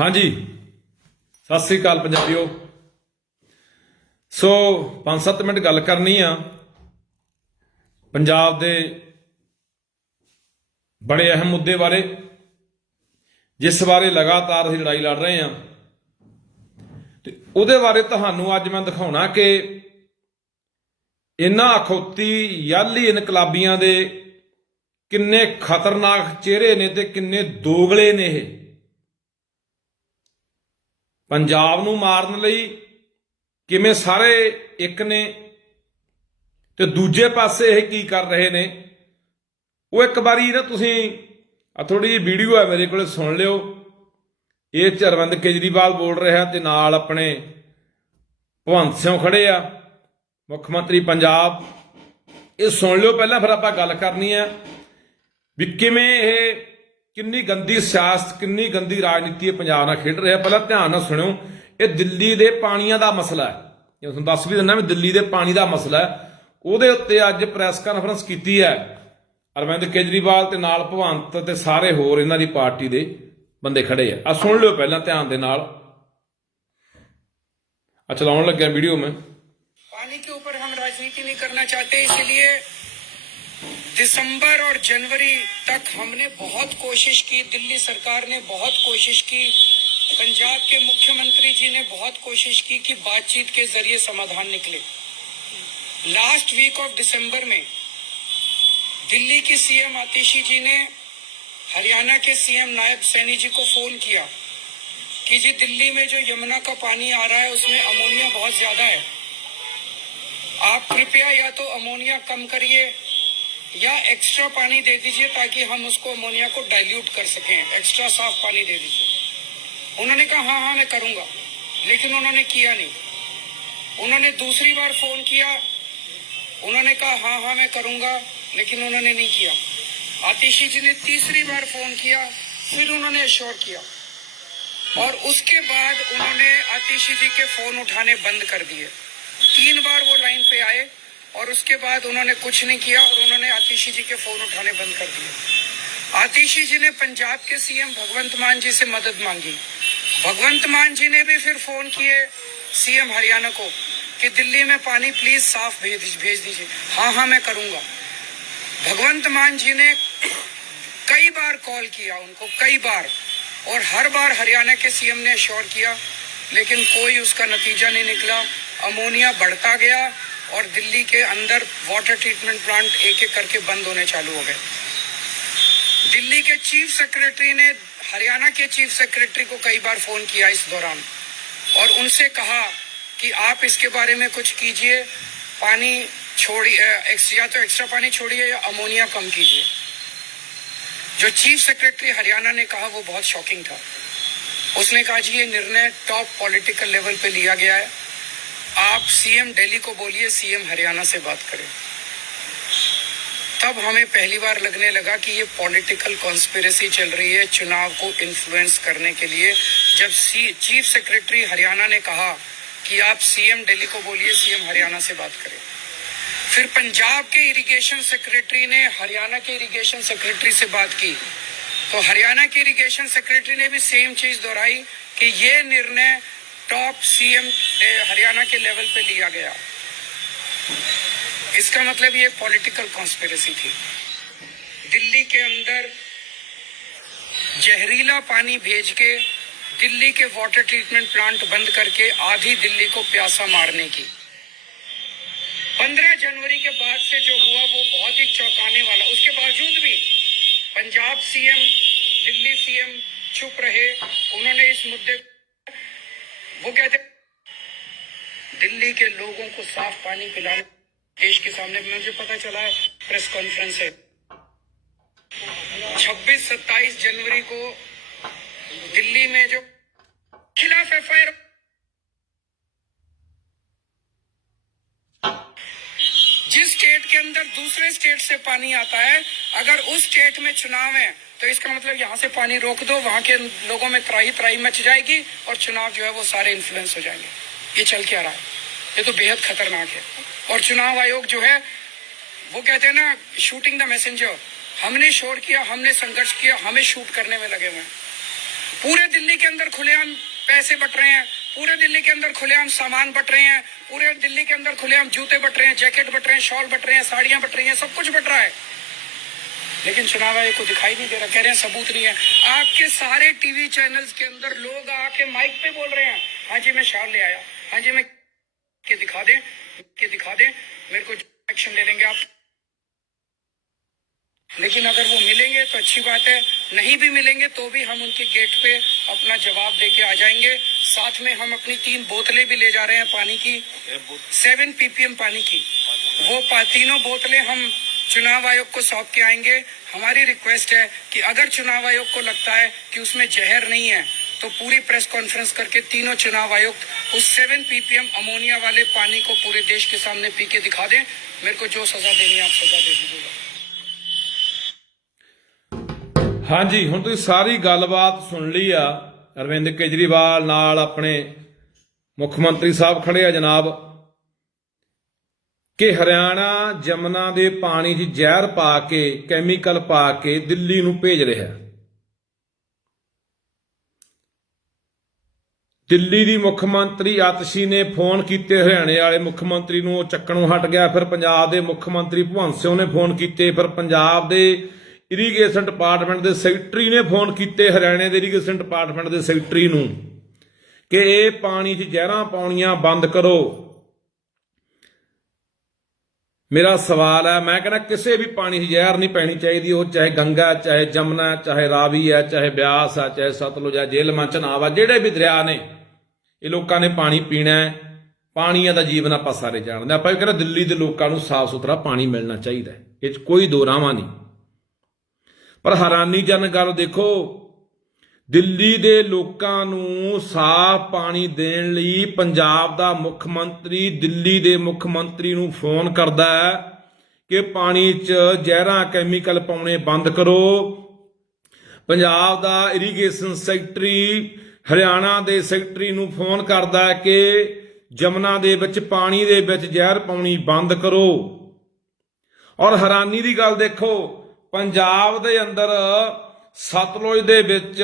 ਹਾਂਜੀ। ਸਤਿ ਸ੍ਰੀ ਅਕਾਲ ਪੰਜਾਬੀਓ। ਸੋ 5-7 ਮਿੰਟ ਗੱਲ ਕਰਨੀ ਆ। ਪੰਜਾਬ ਦੇ ਬੜੇ ਅਹਿਮ ਮੁੱਦੇ ਬਾਰੇ, ਜਿਸ ਬਾਰੇ ਲਗਾਤਾਰ ਅਸੀਂ ਲੜਾਈ ਲੜ ਰਹੇ ਹਾਂ ਤੇ ਉਹਦੇ ਬਾਰੇ ਤੁਹਾਨੂੰ ਅੱਜ ਮੈਂ ਦਿਖਾਉਣਾ ਕਿ ਇਹਨਾਂ ਅਖੌਤੀ ਯਾਲੀ ਇਨਕਲਾਬੀਆਂ ਦੇ ਕਿੰਨੇ ਖਤਰਨਾਕ ਚਿਹਰੇ ਨੇ ਤੇ ਕਿੰਨੇ ਦੋਗਲੇ ਨੇ ਇਹ। ਪੰਜਾਬ ਨੂੰ ਮਾਰਨ ਲਈ ਕਿਵੇਂ ਸਾਰੇ ਇੱਕ ਨੇ ਤੇ ਦੂਜੇ ਪਾਸੇ ਇਹ ਕੀ ਕਰ ਰਹੇ ਨੇ, ਉਹ ਇੱਕ ਵਾਰੀ ਨਾ ਤੁਸੀਂ ਆ ਥੋੜੀ ਜਿਹੀ ਵੀਡੀਓ ਹੈ ਮੇਰੇ ਕੋਲੇ ਸੁਣ ਲਿਓ। ਇਹ 'ਚ ਅਰਵਿੰਦ ਕੇਜਰੀਵਾਲ ਬੋਲ ਰਿਹਾ ਤੇ ਨਾਲ ਆਪਣੇ ਭਵੰਤ ਸਿੰਘ ਖੜੇ ਆ, ਮੁੱਖ ਮੰਤਰੀ ਪੰਜਾਬ। ਇਹ ਸੁਣ ਲਿਓ ਪਹਿਲਾਂ, ਫਿਰ ਆਪਾਂ ਗੱਲ ਕਰਨੀ ਆ ਵੀ ਕਿਵੇਂ ਇਹ ਕਿੰਨੀ ਗੰਦੀ ਸਿਆਸਤ, ਕਿੰਨੀ ਗੰਦੀ ਰਾਜਨੀਤੀ ਇਹ ਪੰਜਾਬ ਨਾਲ ਖੇਡ ਰਿਹਾ। ਪਹਿਲਾਂ ਧਿਆਨ ਨਾਲ ਸੁਣਿਓ, ਇਹ ਦਿੱਲੀ ਦੇ ਪਾਣੀਆਂ ਦਾ ਮਸਲਾ ਹੈ। ਇਹ ਤੁਹਾਨੂੰ ਦੱਸ ਵੀ ਦਿੰਦਾ ਵੀ ਦਿੱਲੀ ਦੇ ਪਾਣੀ ਦਾ ਮਸਲਾ ਹੈ। ਉਹਦੇ ਉੱਤੇ ਅੱਜ ਪ੍ਰੈਸ ਕਾਨਫਰੰਸ ਕੀਤੀ ਹੈ। ਅਰਵਿੰਦ ਕੇਜਰੀਵਾਲ ਤੇ ਨਾਲ ਭਵੰਤ ਤੇ ਸਾਰੇ ਹੋਰ ਇਹਨਾਂ ਦੀ ਪਾਰਟੀ ਦੇ ਬੰਦੇ ਖੜੇ ਆ। ਆ ਸੁਣ ਲਿਓ ਪਹਿਲਾਂ ਧਿਆਨ ਦੇ ਨਾਲ। ਅੱਛਾ ਲਾਉਣ ਲੱਗਿਆ ਵੀਡੀਓ ਮੈਂ। ਪਾਣੀ ਕੇ ਉੱਪਰ ਹਮ ਰਾਜਨੀਤੀ ਨਹੀਂ ਕਰਨਾ ਚਾਹਤੇ ਇਸ ਲਈ दिसंबर और जनवरी तक हमने बहुत कोशिश की, दिल्ली सरकार ने बहुत कोशिश की, पंजाब के मुख्यमंत्री जी ने बहुत कोशिश की कि बातचीत के ज़रिए समाधान निकले। लास्ट वीक ऑफ़ दिसंबर में दिल्ली की सीएम आतिशी जी ने हरियाणा के सीएम नायब सैनी जी को फ़ोन किया कि जी दिल्ली में जो यमुना का पानी आ रहा है, उसमें अमोनिया बहुत ज़्यादा है। आप कृपया या तो अमोनिया कम करिए या एक्स्ट्रा पानी दे दीजिए ताकि हम उसको अमोनिया को डाइल्यूट कर सकें। एक्स्ट्रा साफ़ पानी दे दीजिए। उन्होंने कहा हाँ हाँ मैं करूँगा। लेकिन उन्होंने किया नहीं। उन्होंने दूसरी बार फ़ोन किया। उन्होंने कहा हाँ हाँ मैं करूँगा। लेकिन उन्होंने नहीं किया। आतिशी जी ने तीसरी बार फ़ोन किया, फिर उन्होंने श्योर किया। और उसके बाद उन्होंने आतिशी जी के फ़ोन उठाने बंद कर दिए। तीन बार वो लाइन पे आए। और उसके बाद उन्होंने कुछ नहीं किया और उन्होंने आतिशी जी के फ़ोन उठाने बंद कर दिए। आतिशी जी ने पंजाब के सीएम भगवंत मान जी से मदद मांगी। भगवंत मान जी ने भी फिर फ़ोन किए सीएम हरियाणा को कि दिल्ली में पानी प्लीज़ साफ़ भेज भेज दीजिए। हाँ हाँ मैं करूँगा। भगवंत मान जी ने कई बार कॉल किया उनको, कई बार। और हर बार हरियाणा के सीएम ने श्योर किया, लेकिन कोई उसका नतीजा नहीं निकला। अमोनिया बढ़ता गया और दिल्ली के अंदर वाटर ट्रीटमेंट प्लांट एक एक करके बंद होने चालू हो गए। दिल्ली के चीफ सेक्रेटरी ने हरियाणा के चीफ सेक्रेटरी को कई बार फ़ोन किया इस दौरान और उनसे कहा कि आप इसके बारे में कुछ कीजिए, पानी छोड़िए या तो एक्स्ट्रा पानी छोड़िए या अमोनिया कम कीजिए। जो चीफ सेक्रेटरी हरियाणा ने कहा वो बहुत शॉकिंग था। उसने कहा जी, ये निर्णय टॉप पॉलिटिकल लेवल पे लिया गया है। आप सीएम दिल्ली को बोलिए, सीएम हरियाणा से बात करें। तब हमें पहली बार लगने लगा कि ये पॉलिटिकल कॉन्स्पिरेसी चल रही है, चुनाव को इन्फ्लुएंस करने के लिए। जब सी चीफ सेक्रेटरी हरियाणा ने कहा कि आप सीएम दिल्ली को बोलिए, सीएम हरियाणा से बात करें। फिर पंजाब के इरिगेशन सेक्रेटरी ने, हरियाणा के इरिगेशन सेक्रेटरी से बात की। तो हरियाणा के इरिगेशन सेक्रेटरी ने भी सेम चीज़ दोहराई कि ये निर्णय टॉप सीएम हरियाणा के लेवल पे लिया गया। इसका मतलब ये पॉलिटिकल कॉन्स्पिरेसी थी। दिल्ली के अंदर जहरीला पानी भेज के दिल्ली के वाटर ट्रीटमेंट प्लांट बंद करके आधी दिल्ली को प्यासा मारने की। पंद्रह जनवरी के बाद से जो हुआ, वो बहुत ही चौंकाने वाला। उसके बावजूद भी पंजाब सीएम दिल्ली सीएम चुप रहे। उन्होंने इस मुद्दे वो कहते दिल्ली के लोगों को साफ़ पानी पिलाने देश के सामने मुझे पता चला है, प्रेस कॉन्फ्रेंस है। 26 27 जनवरी को दिल्ली में जो खिलाफ एफ़ आई जिस स्टेट के अंदर दूसरे स्टेट से पानी आता है, अगर उस स्टेट में चुनाव है तो इसका मतलब यहाँ से पानी रोक दो, वहाँ के लोगों में त्राही त्राही मच जाएगी और चुनाव जो है वो सारे इन्फ्लुएंस हो जाएँगे। ये चल क्या रहा है? ये तो बेहद खतरनाक है। और चुनाव आयोग जो है, वो कहते हैं ना शूटिंग द मैसेंजर हमने शोर किया, हमने संघर्ष किया, हमें शूट करने में लगे हुए हैं। पूरे दिल्ली के अंदर खुलेआम पैसे बट रहे हैं, पूरे दिल्ली के अंदर खुलेआम सामान बट रहे हैं, पूरे दिल्ली के अंदर खुलेआम जूते बट रहे हैं, जैकेट बट रहे हैं, शॉल बट रहे हैं, साड़ियाँ बट रही हैं, सब कुछ बट रहा है। लेकिन चुनाव आयोग को दिखाई नहीं दे रहा। कह रहे हैं सबूत नहीं है। आपके सारे टीवी चैनल्स के अंदर लोग आके माइक पे बोल रहे हैं हाँ जी मैं शाल ले आया। हाँ जी मैं के दिखा दे के दिखा दे मेरे को एक्शन ले लेंगे आप। लेकिन अगर वो मिलेंगे तो अच्छी बात है। नहीं भी मिलेंगे तो भी हम उनके गेट पे अपना जवाब दे के आ जाएँगे। साथ में हम अपनी तीन बोतलें भी ले जा रहे हैं पानी की। सेवन पीपीएम पानी की। वो तीनों बोतलें हम चुनाव आयोग को सौंप के आएंगे हमारी रिक्वेस्ट है कि अगर चुनाव आयोग को लगता है कि उसमें जहर नहीं है तो पूरी प्रेस कॉन्फ्रेंस करके तीनों चुनाव आयुक्त उस सेवन पीपीएम अमोनिया वाले पानी को पूरे देश के सामने पी के दिखा दें मेरे को जो सजा देनी है आप सजा दे दीजिएगा ਹਾਂਜੀ ਹੁਣ ਤੁਸੀਂ ਸਾਰੀ ਗੱਲਬਾਤ ਸੁਣ ਲਈ ਆ ਅਰਵਿੰਦ ਕੇਜਰੀਵਾਲ ਨਾਲ ਆਪਣੇ ਮੁੱਖ ਮੰਤਰੀ ਸਾਹਿਬ ਖੜੇ ਆ ਜਨਾਬ ਕਿ ਹਰਿਆਣਾ ਜਮਨਾ ਦੇ ਪਾਣੀ 'ਚ ਜ਼ਹਿਰ ਪਾ ਕੇ, ਕੈਮੀਕਲ ਪਾ ਕੇ ਦਿੱਲੀ ਨੂੰ ਭੇਜ ਰਿਹਾ ਹੈ। ਦਿੱਲੀ ਦੀ ਮੁੱਖ ਮੰਤਰੀ ਆਤਸ਼ੀ ਨੇ ਫੋਨ ਕੀਤੇ, ਹਰਿਆਣੇ ਵਾਲੇ ਮੁੱਖ ਮੰਤਰੀ ਨੂੰ ਉਹ ਚੱਕਣੋਂ ਹਟ ਗਿਆ, ਫਿਰ ਪੰਜਾਬ ਦੇ ਮੁੱਖ ਮੰਤਰੀ ਭਗਵੰਤ ਸਿੰਘ ਨੇ ਫੋਨ ਕੀਤੇ, ਫਿਰ ਪੰਜਾਬ ਦੇ ਇਰੀਗੇਸ਼ਨ ਡਿਪਾਰਟਮੈਂਟ ਦੇ ਸੈਕਟਰੀ ਨੇ ਫੋਨ ਕੀਤੇ, ਹਰਿਆਣੇ ਦੇ ਇਰੀਗੇਸ਼ਨ ਡਿਪਾਰਟਮੈਂਟ ਦੇ ਸੈਕਟਰੀ ਨੂੰ ਕਿ ਇਹ ਪਾਣੀ 'ਚ ਜ਼ਹਿਰਾਂ ਪਾਉਣੀਆਂ ਬੰਦ ਕਰੋ। ਮੇਰਾ ਸਵਾਲ ਹੈ, ਮੈਂ ਕਹਿੰਦਾ ਕਿਸੇ ਵੀ ਪਾਣੀ 'ਚ ਜ਼ਹਿਰ ਨਹੀਂ ਪੈਣੀ ਚਾਹੀਦੀ, ਉਹ ਚਾਹੇ ਗੰਗਾ, ਚਾਹੇ ਜਮਨਾ, ਚਾਹੇ ਰਾਵੀ ਹੈ, ਚਾਹੇ ਬਿਆਸ ਹੈ, ਚਾਹੇ ਸਤਲੁਜ ਹੈ ਜੇਲਮਾਂ ਚਨਾਬ ਹੈ, ਜਿਹੜੇ ਵੀ ਦਰਿਆ ਨੇ, ਇਹ ਲੋਕਾਂ ਨੇ ਪਾਣੀ ਪੀਣਾ ਹੈ, ਪਾਣੀਆਂ ਦਾ ਜੀਵਨ ਆਪਾਂ ਸਾਰੇ ਜਾਣਦੇ ਹਾਂ। ਆਪਾਂ ਵੀ ਕਹਿੰਦੇ ਦਿੱਲੀ ਦੇ ਲੋਕਾਂ ਨੂੰ ਸਾਫ਼ ਸੁਥਰਾ ਪਾਣੀ ਮਿਲਣਾ ਚਾਹੀਦਾ ਇਹ 'ਚ ਕੋਈ ਦੋ ਰਾਵਾਂ ਨਹੀਂ ਪਰ ਹੈਰਾਨੀਜਨਕ ਗੱਲ ਦੇਖੋ ਦਿੱਲੀ ਦੇ ਲੋਕਾਂ ਨੂੰ ਸਾਫ਼ ਪਾਣੀ ਦੇਣ ਲਈ ਪੰਜਾਬ ਦਾ ਮੁੱਖ ਮੰਤਰੀ ਦਿੱਲੀ ਦੇ ਮੁੱਖ ਮੰਤਰੀ ਨੂੰ ਫੋਨ ਕਰਦਾ ਹੈ ਕਿ ਪਾਣੀ 'ਚ ਜ਼ਹਿਰਾਂ, ਕੈਮੀਕਲ ਪਾਉਣੇ ਬੰਦ ਕਰੋ। ਪੰਜਾਬ ਦਾ ਇਰੀਗੇਸ਼ਨ ਸੈਕਟਰੀ ਹਰਿਆਣਾ ਦੇ ਸੈਕਟਰੀ ਨੂੰ ਫੋਨ ਕਰਦਾ ਹੈ ਕਿ ਜਮਨਾ ਦੇ ਵਿੱਚ ਪਾਣੀ ਦੇ ਵਿੱਚ ਜ਼ਹਿਰ ਪਾਉਣੀ ਬੰਦ ਕਰੋ। ਔਰ ਹੈਰਾਨੀ ਦੀ ਗੱਲ ਦੇਖੋ, ਪੰਜਾਬ ਦੇ ਅੰਦਰ ਸਤਲੁਜ ਦੇ ਵਿੱਚ,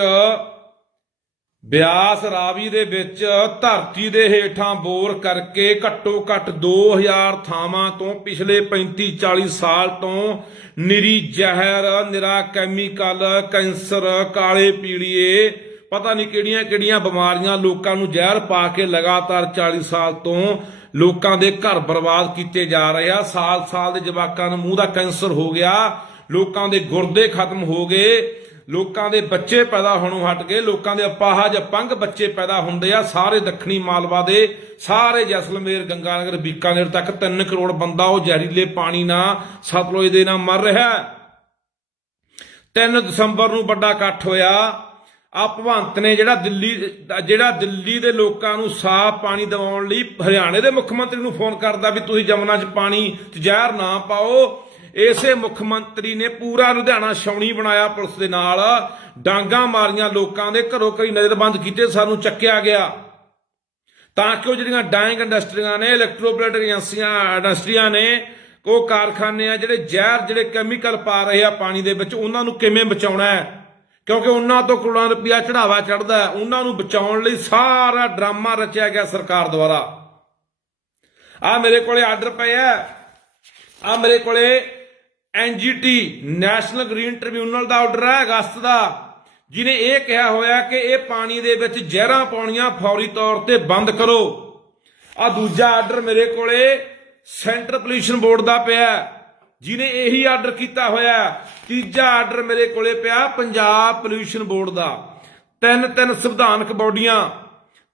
ਬਿਆਸ ਰਾਵੀ ਦੇ ਵਿੱਚ, ਧਰਤੀ ਦੇ ਹੇਠਾਂ ਬੋਰ ਕਰਕੇ ਘੱਟੋ ਘੱਟ 2000 ਥਾਵਾਂ ਤੋਂ ਪਿਛਲੇ 35 40 ਸਾਲ ਤੋਂ ਨਿਰੀ ਜ਼ਹਿਰ, ਨਿਰਾ ਕੈਮੀਕਲ, ਕੈਂਸਰ, ਕਾਲੇ ਪੀਲੀਏ, ਪਤਾ ਨਹੀਂ ਕਿਹੜੀਆਂ ਕਿਹੜੀਆਂ ਬਿਮਾਰੀਆਂ ਲੋਕਾਂ ਨੂੰ ਜ਼ਹਿਰ ਪਾ ਕੇ ਲਗਾਤਾਰ 40 ਸਾਲ ਤੋਂ ਲੋਕਾਂ ਦੇ ਘਰ ਬਰਬਾਦ ਕੀਤੇ ਜਾ ਰਹੇ ਆ। ਸਾਲ ਸਾਲ ਦੇ ਜਵਾਕਾਂ ਨੂੰ ਮੂੰਹ ਦਾ ਕੈਂਸਰ ਹੋ ਗਿਆ, ਲੋਕਾਂ ਦੇ ਗੁਰਦੇ ਖਤਮ ਹੋ ਗਏ। ਲੋਕਾਂ ਦੇ ਬੱਚੇ ਪੈਦਾ ਹੋਣੋਂ ਹਟ ਗਏ ਲੋਕਾਂ ਦੇ ਅਪਾਹਜ, ਅਪੰਗ ਬੱਚੇ ਪੈਦਾ ਹੁੰਦੇ ਆ। ਸਾਰੇ ਦੱਖਣੀ ਮਾਲਵਾ ਦੇ, ਸਾਰੇ ਜੈਸਲਮੇਰ, ਗੰਗਾਨਗਰ, ਬੀਕਾਨੇਰ ਤੱਕ 3 ਕਰੋੜ ਬੰਦਾ ਉਹ ਜ਼ਹਿਰੀਲੇ ਪਾਣੀ ਨਾਲ ਸਤਲੁਜ ਦੇ ਨਾਲ ਮਰ ਰਿਹਾ ਹੈ। 3 ਦਸੰਬਰ ਨੂੰ ਵੱਡਾ ਇਕੱਠ ਹੋਇਆ। ਆ ਭਵੰਤ ਨੇ ਜਿਹੜਾ ਦਿੱਲੀ ਜਿਹੜਾ ਦਿੱਲੀ ਦੇ ਲੋਕਾਂ ਨੂੰ ਸਾਫ਼ ਪਾਣੀ ਦਿਵਾਉਣ ਲਈ ਹਰਿਆਣੇ ਦੇ ਮੁੱਖ ਮੰਤਰੀ ਨੂੰ ਫੋਨ ਕਰਦਾ ਵੀ ਤੁਸੀਂ ਜਮਨਾ 'ਚ ਪਾਣੀ ਜ਼ਹਿਰ ਨਾ ਪਾਓ। ਇਸੇ ਮੁੱਖ ਮੰਤਰੀ ਨੇ ਪੂਰਾ ਲੁਧਿਆਣਾ ਛਾਉਣੀ ਬਣਾਇਆ ਪੁਲਿਸ ਦੇ ਨਾਲ। ਡਾਂਗਾ ਮਾਰੀਆਂ ਲੋਕਾਂ ਦੇ, ਘਰੋਂ ਘਰੀ ਨਜ਼ਰਬੰਦ ਕੀਤੇ, ਸਾਨੂੰ ਚੱਕਿਆ ਗਿਆ। ਤਾਂ ਕਿ ਉਹ ਜਿਹੜੀਆਂ ਡਾਇੰਗ ਇੰਡਸਟਰੀਆਂ ਨੇ, ਇਲੈਕਟ੍ਰੋਪਲੇਟਿਕ ਏਜੰਸੀਆਂ, ਇੰਡਸਟਰੀਆਂ ਨੇ, ਉਹ ਕਾਰਖਾਨੇ ਆ ਜਿਹੜੇ ਜ਼ਹਿਰ ਜਿਹੜੇ ਕੈਮੀਕਲ ਪਾ ਰਹੇ ਆ ਪਾਣੀ ਦੇ ਵਿੱਚ, ਉਹਨਾਂ ਨੂੰ ਕਿਵੇਂ ਬਚਾਉਣਾ ਹੈ? ਕਿਉਂਕਿ ਉਹਨਾਂ ਤੋਂ ਕਰੋੜਾਂ ਰੁਪਇਆ ਚੜਾਵਾ ਚੜਦਾ ਉਹਨਾਂ ਨੂੰ ਬਚਾਉਣ ਲਈ ਸਾਰਾ ਡਰਾਮਾ ਰਚਿਆ ਗਿਆ ਸਰਕਾਰ ਦੁਆਰਾ। ਆ ਮੇਰੇ ਕੋਲੇ ਆਰਡਰ ਪਿਆ ਆ ਮੇਰੇ ਕੋਲੇ ਐਨਜੀਟੀ ਨੈਸ਼ਨਲ ਗ੍ਰੀਨ ਟ੍ਰਿਬਿਊਨਲ ਦਾ ਆਰਡਰ ਹੈ ਅਗਸਤ ਦਾ ਜਿਨੇ ਇਹ ਕਿਹਾ ਹੋਇਆ ਕਿ ਇਹ ਪਾਣੀ ਦੇ ਵਿੱਚ ਜ਼ਹਿਰਾਂ ਪਾਉਣੀਆਂ ਫੌਰੀ ਤੌਰ ਤੇ ਬੰਦ ਕਰੋ। ਆ ਦੂਜਾ ਆਰਡਰ ਮੇਰੇ ਕੋਲੇ ਸੈਂਟਰ ਪੋਲੂਸ਼ਨ ਬੋਰਡ ਦਾ ਪਿਆ ਜਿਨੇ ਇਹੀ ਆਰਡਰ ਕੀਤਾ ਹੋਇਆ ਤੀਜਾ ਆਰਡਰ ਮੇਰੇ ਕੋਲੇ ਪਿਆ ਪੰਜਾਬ ਪੋਲੂਸ਼ਨ ਬੋਰਡ ਦਾ। ਤਿੰਨ ਤਿੰਨ ਸੰਵਿਧਾਨਕ ਬੋਡੀਆਂ,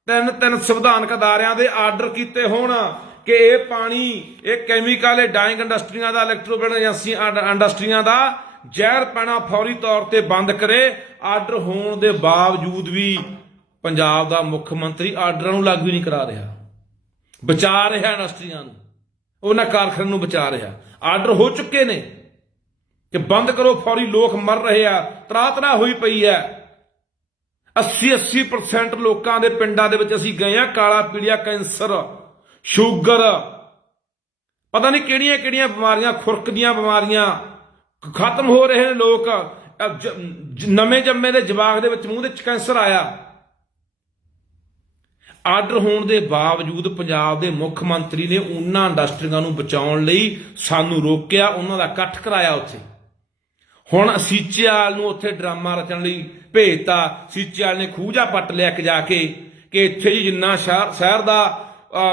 ਤਿੰਨ ਤਿੰਨ ਸੰਵਿਧਾਨਕ ਅਦਾਰਿਆਂ ਦੇ ਆਰਡਰ ਕੀਤੇ ਹੋਣ। ਕਿ ਇਹ ਪਾਣੀ, ਇਹ ਕੈਮੀਕਲ ਇਹ ਡਾਇੰਗ ਇੰਡਸਟਰੀਆਂ ਦਾ ਇਲੈਕਟ੍ਰੋਬਨ ਏਜੰਸੀਆਂ ਇੰਡਸਟਰੀਆਂ ਦਾ ਜ਼ਹਿਰ ਪੈਣਾ ਫੌਰੀ ਤੌਰ ਤੇ ਬੰਦ ਕਰੇ। ਆਰਡਰ ਹੋਣ ਦੇ ਬਾਵਜੂਦ ਵੀ ਪੰਜਾਬ ਦਾ ਮੁੱਖ ਮੰਤਰੀ ਆਰਡਰਾਂ ਨੂੰ ਲਾਗੂ ਨਹੀਂ ਕਰਾ ਰਿਹਾ। ਬਚਾ ਰਿਹਾ ਇੰਡਸਟਰੀਆਂ ਨੂੰ। ਉਹਨਾਂ ਕਾਰਖਾਨਿਆਂ ਨੂੰ ਬਚਾ ਰਿਹਾ। ਆਰਡਰ ਹੋ ਚੁੱਕੇ ਨੇ ਕਿ ਬੰਦ ਕਰੋ, ਫੌਰੀ ਲੋਕ ਮਰ ਰਹੇ ਆ। ਤਰਾਤਰਾ ਹੋਈ ਪਈ ਹੈ। 80 80% ਲੋਕਾਂ ਦੇ ਪਿੰਡਾਂ ਦੇ ਵਿੱਚ ਅਸੀਂ ਗਏ ਆ ਕਾਲਾ ਪੀਲੀਆ ਕੈਂਸਰ ਸ਼ੂਗਰ। ਪਤਾ ਨਹੀਂ ਕਿਹੜੀਆਂ ਕਿਹੜੀਆਂ ਬਿਮਾਰੀਆਂ, ਖੁਰਕ ਦੀਆਂ ਬਿਮਾਰੀਆਂ ਖਤਮ ਹੋ ਰਹੇ ਨੇ ਲੋਕ। ਨਵੇਂ ਜੰਮੇ ਦੇ ਜਵਾਕ ਦੇ ਵਿੱਚ ਮੂੰਹ ਦੇ ਵਿੱਚ ਕੈਂਸਰ ਆਇਆ। ਆਰਡਰ ਹੋਣ ਦੇ ਬਾਵਜੂਦ ਪੰਜਾਬ ਦੇ ਮੁੱਖ ਮੰਤਰੀ ਨੇ ਉਹਨਾਂ ਇੰਡਸਟਰੀਆਂ ਨੂੰ ਬਚਾਉਣ ਲਈ ਸਾਨੂੰ ਰੋਕਿਆ, ਉਹਨਾਂ ਦਾ ਇਕੱਠ ਕਰਾਇਆ ਉੱਥੇ। ਹੁਣ ਸੀਚੇਵਾਲ ਨੂੰ ਉੱਥੇ ਡਰਾਮਾ ਰਚਣ ਲਈ ਭੇਜਤਾ। ਸੀਚੇਵਾਲ ਨੇ ਖੂਜਾ ਪੱਟ ਲਿਆ ਕਿ ਜਾ ਕੇ ਕਿ ਇੱਥੇ ਜੀ ਜਿੰਨਾ ਸ਼ਹਿਰ ਸ਼ਹਿਰ ਦਾ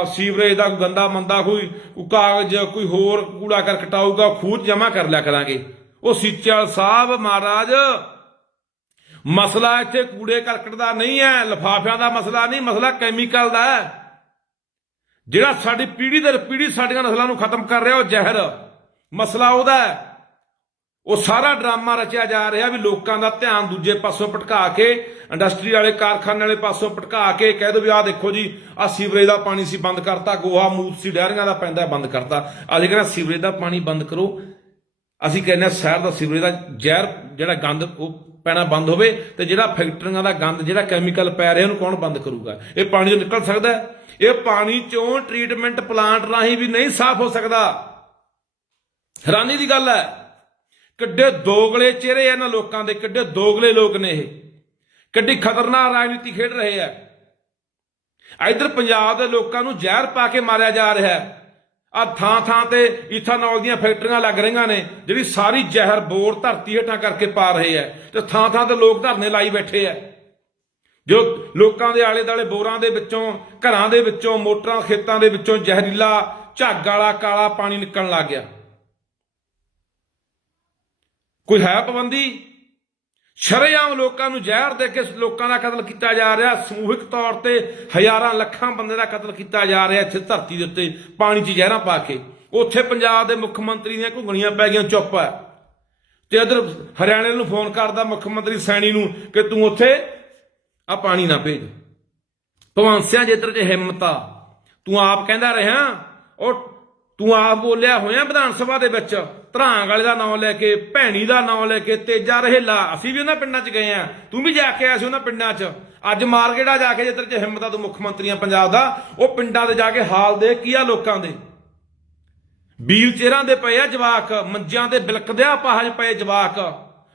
ਸੀਵਰੇਜ ਦਾ ਕੋਈ ਗੰਦਾ ਮੰਦਾ ਕੋਈ ਕਾਗਜ਼, ਕੋਈ ਹੋਰ ਕੂੜਾ ਕਰਕਟ ਆਊਗਾ ਉਹ ਖੂਜ ਜਮਾ ਕਰ ਲਿਆ ਕਰਾਂਗੇ। ਉਹ ਸੀਚੇਵਾਲ ਸਾਹਿਬ ਮਹਾਰਾਜ, ਮਸਲਾ ਇੱਥੇ ਕੂੜੇ ਕਰਕਟ ਦਾ ਨਹੀਂ ਹੈ, ਲਫਾਫਿਆਂ ਦਾ ਮਸਲਾ ਨਹੀਂ, ਮਸਲਾ ਕੈਮੀਕਲ ਦਾ ਹੈ। ਜਿਹੜਾ ਸਾਡੀ ਪੀੜ੍ਹੀ ਦਰ ਪੀੜ੍ਹੀ ਸਾਡੀਆਂ ਨਸਲਾਂ ਨੂੰ ਖਤਮ ਕਰ ਰਿਹਾ ਉਹ ਜ਼ਹਿਰ। ਮਸਲਾ ਉਹਦਾ ਹੈ। ਉਹ ਸਾਰਾ ਡਰਾਮਾ ਰਚਿਆ ਜਾ ਰਿਹਾ ਵੀ ਲੋਕਾਂ ਦਾ ਧਿਆਨ ਦੂਜੇ ਪਾਸੋਂ ਭਟਕਾ ਕੇ, ਇੰਡਸਟਰੀ ਵਾਲੇ, ਕਾਰਖਾਨੇ ਵਾਲੇ ਪਾਸੋਂ ਭਟਕਾ ਕੇ, ਕਹਿ ਦੋ ਵੀ ਆਹ ਦੇਖੋ ਜੀ ਆ ਸੀਵਰੇਜ ਦਾ ਪਾਣੀ ਸੀ ਬੰਦ ਕਰਤਾ, ਗੋਹਾ, ਮੂਤ ਸੀ ਡਹਿਰੀਆਂ ਦਾ ਪੈਂਦਾ, ਬੰਦ ਕਰਤਾ। ਅਸੀਂ ਕਹਿੰਦਾ ਸੀਵਰੇਜ ਦਾ ਪਾਣੀ ਬੰਦ ਕਰੋ। ਅਸੀਂ ਕਹਿੰਦੇ ਹਾਂ ਸ਼ਹਿਰ ਦਾ ਸੀਵਰੇਜ ਦਾ ਜ਼ਹਿਰ, ਜਿਹੜਾ ਗੰਦ, ਉਹ ਪੈਣਾ ਬੰਦ ਹੋਵੇ ਤੇ ਜਿਹੜਾ ਫੈਕਟਰੀਆਂ ਦਾ ਗੰਦ, ਜਿਹੜਾ ਕੈਮੀਕਲ ਪੈ ਰਿਹਾ, ਉਹਨੂੰ ਕੌਣ ਬੰਦ ਕਰੂਗਾ? ਇਹ ਪਾਣੀ 'ਚੋਂ ਨਿਕਲ ਸਕਦਾ ਇਹ ਪਾਣੀ ਚੋਂ ਟ੍ਰੀਟਮੈਂਟ ਪਲਾਂਟ ਰਾਹੀਂ ਵੀ ਨਹੀਂ ਸਾਫ਼ ਹੋ ਸਕਦਾ। ਹੈਰਾਨੀ ਦੀ ਗੱਲ ਹੈ। ਕਿੱਡੇ ਦੋਗਲੇ ਚਿਹਰੇ ਆ ਇਹਨਾਂ ਲੋਕਾਂ ਦੇ, ਕਿੱਡੇ ਦੋਗਲੇ ਲੋਕ ਨੇ ਇਹ। ਕਿੱਡੀ ਖਤਰਨਾਕ ਰਾਜਨੀਤੀ ਖੇਡ ਰਹੇ ਆ। ਇਧਰ ਪੰਜਾਬ ਦੇ ਲੋਕਾਂ ਨੂੰ ਜ਼ਹਿਰ ਪਾ ਕੇ ਮਾਰਿਆ ਜਾ ਰਿਹਾ ਹੈ। ਆ ਥਾਂ ਥਾਂ ਤੇ ਇਥਾਨੋਲ ਦੀਆਂ ਫੈਕਟਰੀਆਂ ਲੱਗ ਰਹੀਆਂ ਨੇ, ਜਿਹੜੀ ਸਾਰੀ ਜ਼ਹਿਰ ਬੋਰ ਧਰਤੀ ਹੇਠਾਂ ਕਰਕੇ ਪਾ ਰਹੇ ਆ। ਤੇ ਥਾਂ ਥਾਂ ਤੇ ਲੋਕ ਧਰਨੇ ਲਾਈ ਬੈਠੇ ਆ। ਜੋ ਲੋਕਾਂ ਦੇ ਆਲੇ ਦਾਲੇ ਬੋਰਾਂ ਦੇ ਵਿੱਚੋਂ, ਘਰਾਂ ਦੇ ਵਿੱਚੋਂ, ਮੋਟਰਾਂ ਖੇਤਾਂ ਦੇ ਵਿੱਚੋਂ ਜ਼ਹਿਰੀਲਾ ਝੱਗ ਵਾਲਾ ਕਾਲਾ ਪਾਣੀ ਨਿਕਲਣ ਲੱਗ ਗਿਆ। ਕੋਈ ਹੈ ਪਾਬੰਦੀ? ਸ਼ਰੇਆਮ ਲੋਕਾਂ ਨੂੰ ਜ਼ਹਿਰ ਦੇ ਕੇ ਲੋਕਾਂ ਦਾ ਕਤਲ ਕੀਤਾ ਜਾ ਰਿਹਾ। ਸਮੂਹਿਕ ਤੌਰ ਤੇ ਹਜ਼ਾਰਾਂ ਲੱਖਾਂ ਬੰਦੇ ਦਾ ਕਤਲ ਕੀਤਾ ਜਾ ਰਿਹਾ ਇੱਥੇ ਧਰਤੀ ਦੇ ਉੱਤੇ, ਪਾਣੀ 'ਚ ਜ਼ਹਿਰਾਂ ਪਾ ਕੇ। ਉੱਥੇ ਪੰਜਾਬ ਦੇ ਮੁੱਖ ਮੰਤਰੀ ਦੀਆਂ ਘੁੰਗਣੀਆਂ ਪੈ ਗਈਆਂ, ਚੁੱਪ ਹੈ। ਤੇ ਇਧਰ ਹਰਿਆਣੇ ਨੂੰ ਫੋਨ ਕਰਦਾ ਮੁੱਖ ਮੰਤਰੀ ਸੈਣੀ ਨੂੰ ਕਿ ਤੂੰ ਉੱਥੇ ਆ ਪਾਣੀ ਨਾ ਭੇਜ। ਭਗਵੰਤ ਜੇਤਰ 'ਚ ਹਿੰਮਤ ਆ। ਤੂੰ ਆਪ ਕਹਿੰਦਾ ਰਿਹਾ, ਉਹ ਤੂੰ ਆਪ ਬੋਲਿਆ ਹੋਇਆ ਵਿਧਾਨ ਸਭਾ ਦੇ ਵਿੱਚ, ਧਰਾਂਗ ਵਾਲੇ ਦਾ ਨਾਮ ਲੈ ਕੇ, ਭੈਣੀ ਦਾ ਨਾਮ ਲੈ ਕੇ, ਤੇਜਾ ਰਹੇਲਾ, ਅਸੀਂ ਵੀ ਉਹਨਾਂ ਪਿੰਡਾਂ 'ਚ ਗਏ ਆ। ਤੂੰ ਵੀ ਜਾ ਕੇ ਆਇਆ ਸੀ ਉਹਨਾਂ ਪਿੰਡਾਂ 'ਚ। ਅੱਜ ਮਾਰਕੀਟਾ ਜਾ ਕੇ ਜੇਤਰ 'ਚ ਹਿੰਮਤ ਆ ਤੂੰ ਮੁੱਖ ਮੰਤਰੀ ਪੰਜਾਬ ਦਾ, ਉਹ ਪਿੰਡਾਂ ਦੇ ਜਾ ਕੇ ਹਾਲ ਦੇ ਕੀ ਆ ਲੋਕਾਂ ਦੇ। ਵੀਲ ਚਿਹਰਾਂ ਦੇ ਪਏ ਆ ਜਵਾਕ, ਮੰਜਿਆਂ ਦੇ ਬਿਲਕਦਿਆਂ ਪਾਹਜ ਪਏ ਜਵਾਕ,